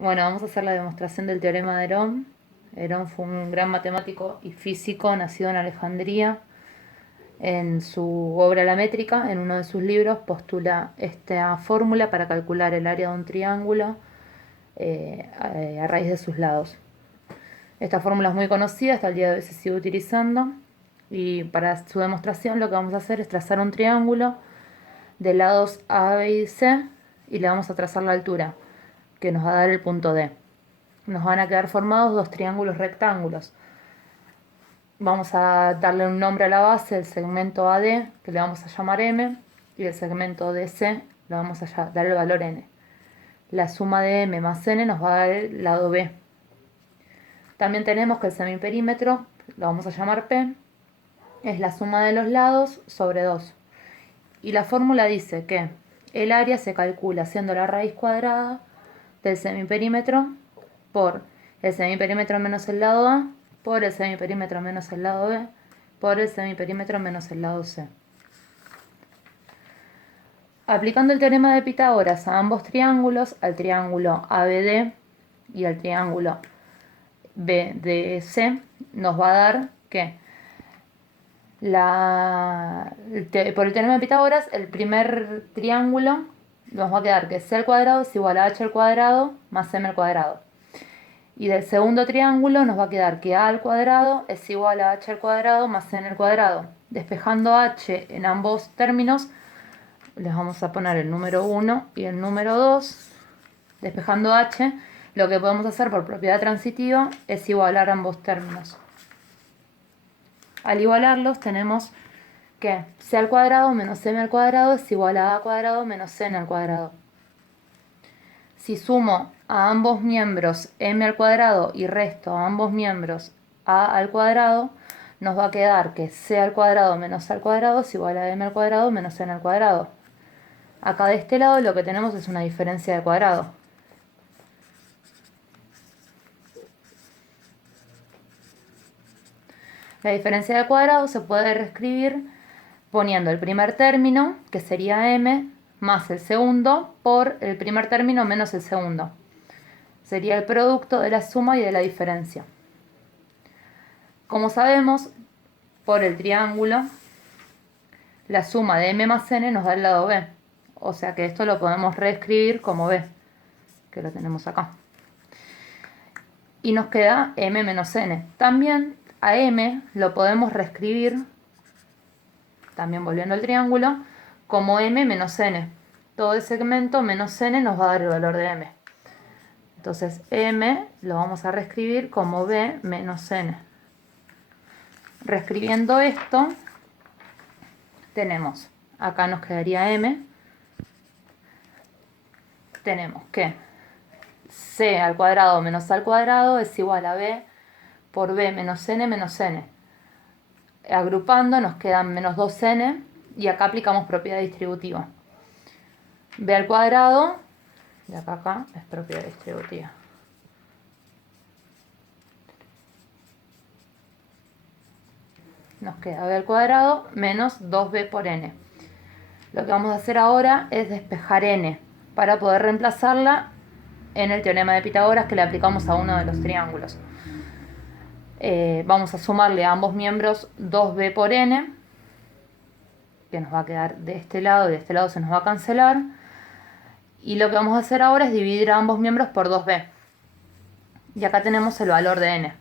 Bueno, vamos a hacer la demostración del teorema de Herón. Herón fue un gran matemático y físico nacido en Alejandría. En su obra La Métrica, en uno de sus libros, postula esta fórmula para calcular el área de un triángulo a raíz de sus lados. Esta fórmula es muy conocida, hasta el día de hoy se sigue utilizando. Y para su demostración lo que vamos a hacer es trazar un triángulo de lados A, B y C y le vamos a trazar la altura, que nos va a dar el punto D. Nos van a quedar formados dos triángulos rectángulos. Vamos a darle un nombre a la base, el segmento AD, que le vamos a llamar M, y el segmento DC le vamos a dar el valor N. La suma de M más N nos va a dar el lado B. También tenemos que el semiperímetro, lo vamos a llamar P, es la suma de los lados sobre 2. Y la fórmula dice que el área se calcula haciendo la raíz cuadrada del semiperímetro por el semiperímetro menos el lado A, por el semiperímetro menos el lado B, por el semiperímetro menos el lado C. Aplicando el teorema de Pitágoras a ambos triángulos, al triángulo ABD y al triángulo BDC, nos va a dar que por el teorema de Pitágoras, el primer triángulo nos va a quedar que C al cuadrado es igual a H al cuadrado más M al cuadrado. Y del segundo triángulo nos va a quedar que A al cuadrado es igual a H al cuadrado más N al cuadrado. Despejando H en ambos términos, les vamos a poner el número 1 y el número 2. Despejando H, lo que podemos hacer por propiedad transitiva es igualar ambos términos. Al igualarlos tenemos que C al cuadrado menos M al cuadrado es igual a A cuadrado menos N al cuadrado. Si sumo a ambos miembros M al cuadrado y resto a ambos miembros A al cuadrado, nos va a quedar que C al cuadrado menos A al cuadrado es igual a M al cuadrado menos N al cuadrado. Acá de este lado lo que tenemos es una diferencia de cuadrado. La diferencia de cuadrado se puede reescribir poniendo el primer término, que sería M, más el segundo por el primer término menos el segundo. Sería el producto de la suma y de la diferencia. Como sabemos, por el triángulo, la suma de M más N nos da el lado B. O sea que esto lo podemos reescribir como B, que lo tenemos acá. Y nos queda M menos N. También a M lo podemos reescribir, también volviendo al triángulo, como M menos N. Todo el segmento menos N nos va a dar el valor de M. Entonces M lo vamos a reescribir como B menos N. Reescribiendo esto, tenemos, acá nos quedaría M, tenemos que C al cuadrado menos A al cuadrado es igual a B por B menos N. Agrupando nos quedan menos 2N y acá aplicamos propiedad distributiva. B al cuadrado, de acá a acá, es propiedad distributiva. Nos queda B al cuadrado menos 2B por N. Lo que vamos a hacer ahora es despejar N para poder reemplazarla en el teorema de Pitágoras que le aplicamos a uno de los triángulos. Vamos a sumarle a ambos miembros 2B por N, que nos va a quedar de este lado y de este lado se nos va a cancelar. Y lo que vamos a hacer ahora es dividir a ambos miembros por 2B. Y acá tenemos el valor de N.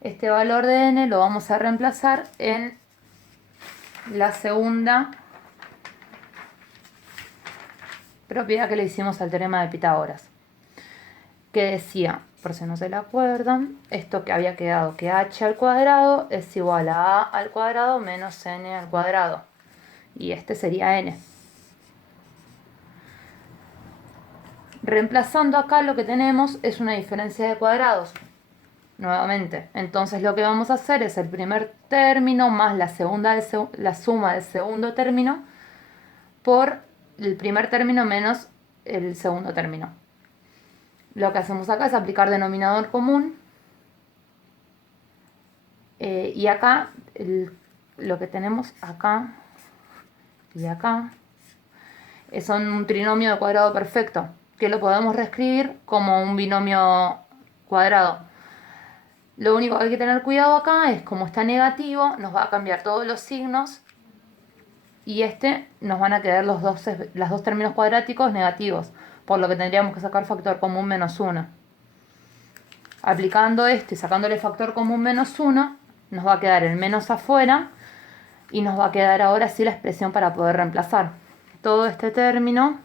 Este valor de N lo vamos a reemplazar en la segunda propiedad que le hicimos al teorema de Pitágoras, que decía, por si no se la acuerdan, esto que había quedado que h al cuadrado es igual a al cuadrado menos n al cuadrado. Y este sería n. Reemplazando acá lo que tenemos es una diferencia de cuadrados. Nuevamente, entonces lo que vamos a hacer es el primer término más la suma del segundo término por el primer término menos el segundo término. Lo que hacemos acá es aplicar denominador común. Y acá, lo que tenemos acá y acá son un trinomio de cuadrado perfecto. que lo podemos reescribir como un binomio cuadrado. Lo único que hay que tener cuidado acá es, como está negativo, nos va a cambiar todos los signos y nos van a quedar los dos términos cuadráticos negativos, por lo que tendríamos que sacar factor común menos 1. Aplicando esto y sacándole factor común menos 1, nos va a quedar el menos afuera y nos va a quedar ahora sí la expresión para poder reemplazar. Todo este término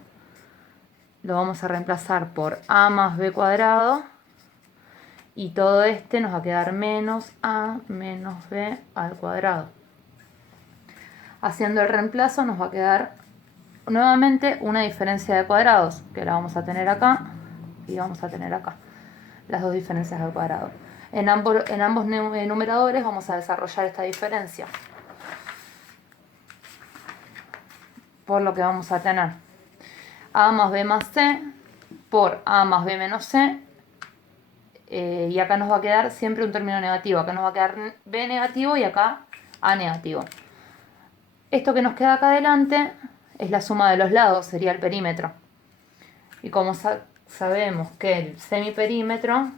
lo vamos a reemplazar por a más b cuadrado y todo este nos va a quedar menos a menos b al cuadrado. Haciendo el reemplazo nos va a quedar nuevamente una diferencia de cuadrados, que la vamos a tener acá y vamos a tener acá, las dos diferencias al cuadrado. En ambos numeradores vamos a desarrollar esta diferencia, por lo que vamos a tener a más b más c por a más b menos c, y acá nos va a quedar siempre un término negativo, acá nos va a quedar b negativo y acá a negativo. Esto que nos queda acá adelante es la suma de los lados, sería el perímetro. Y como sabemos que el semiperímetro,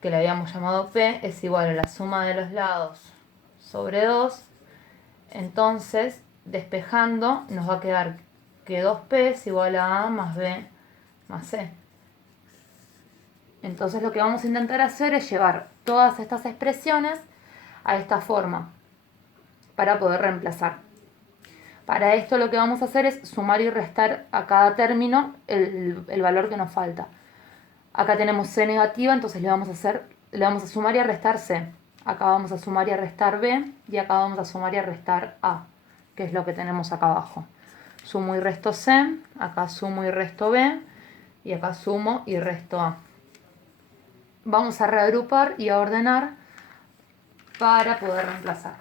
que le habíamos llamado P, es igual a la suma de los lados sobre 2, entonces, despejando, nos va a quedar que 2P es igual a A más B más C. Entonces lo que vamos a intentar hacer es llevar todas estas expresiones a esta forma para poder reemplazar. Para esto lo que vamos a hacer es sumar y restar a cada término el valor que nos falta. Acá tenemos C negativa, entonces le vamos a sumar y a restar C. Acá vamos a sumar y a restar B y acá vamos a sumar y a restar A, que es lo que tenemos acá abajo. Sumo y resto C, acá sumo y resto B y acá sumo y resto A. Vamos a reagrupar y a ordenar para poder reemplazar.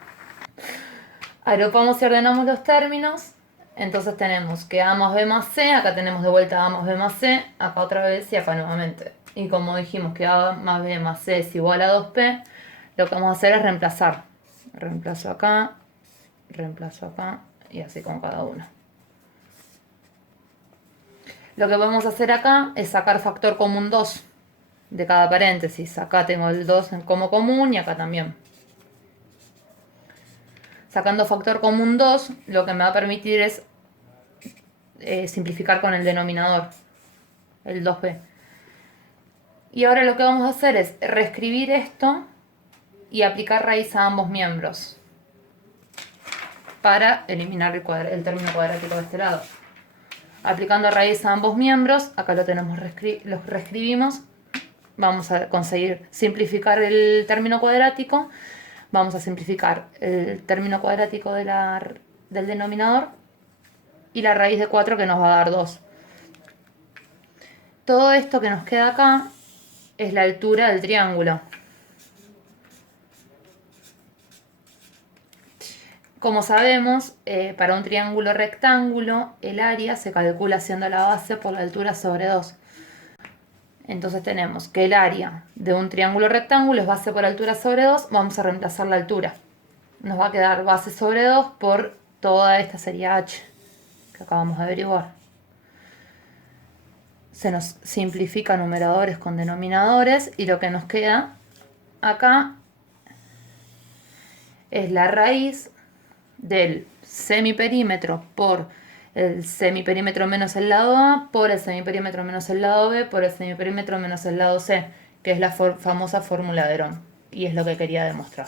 Agrupamos y ordenamos los términos. Entonces tenemos que A más B más C, acá tenemos de vuelta A más B más C, acá otra vez y acá nuevamente. Y como dijimos que A más B más C es igual a 2P, lo que vamos a hacer es reemplazar. Reemplazo acá y así con cada uno. Lo que vamos a hacer acá es sacar factor común 2 de cada paréntesis. Acá tengo el 2 como común y acá también. Sacando factor común 2, lo que me va a permitir es simplificar con el denominador, el 2b. Y ahora lo que vamos a hacer es reescribir esto y aplicar raíz a ambos miembros para eliminar el término cuadrático de este lado. Aplicando raíz a ambos miembros, acá lo tenemos, los reescribimos. Vamos a conseguir simplificar el término cuadrático. Vamos a simplificar el término cuadrático del denominador y la raíz de 4 que nos va a dar 2. Todo esto que nos queda acá es la altura del triángulo. Como sabemos, para un triángulo rectángulo, el área se calcula haciendo la base por la altura sobre 2. Entonces tenemos que el área de un triángulo rectángulo es base por altura sobre 2, vamos a reemplazar la altura. Nos va a quedar base sobre 2 por toda esta sería h, que acabamos de averiguar. Se nos simplifica numeradores con denominadores y lo que nos queda acá es la raíz del semiperímetro por el semiperímetro menos el lado A, por el semiperímetro menos el lado B, por el semiperímetro menos el lado C, que es la famosa fórmula de Herón, y es lo que quería demostrar.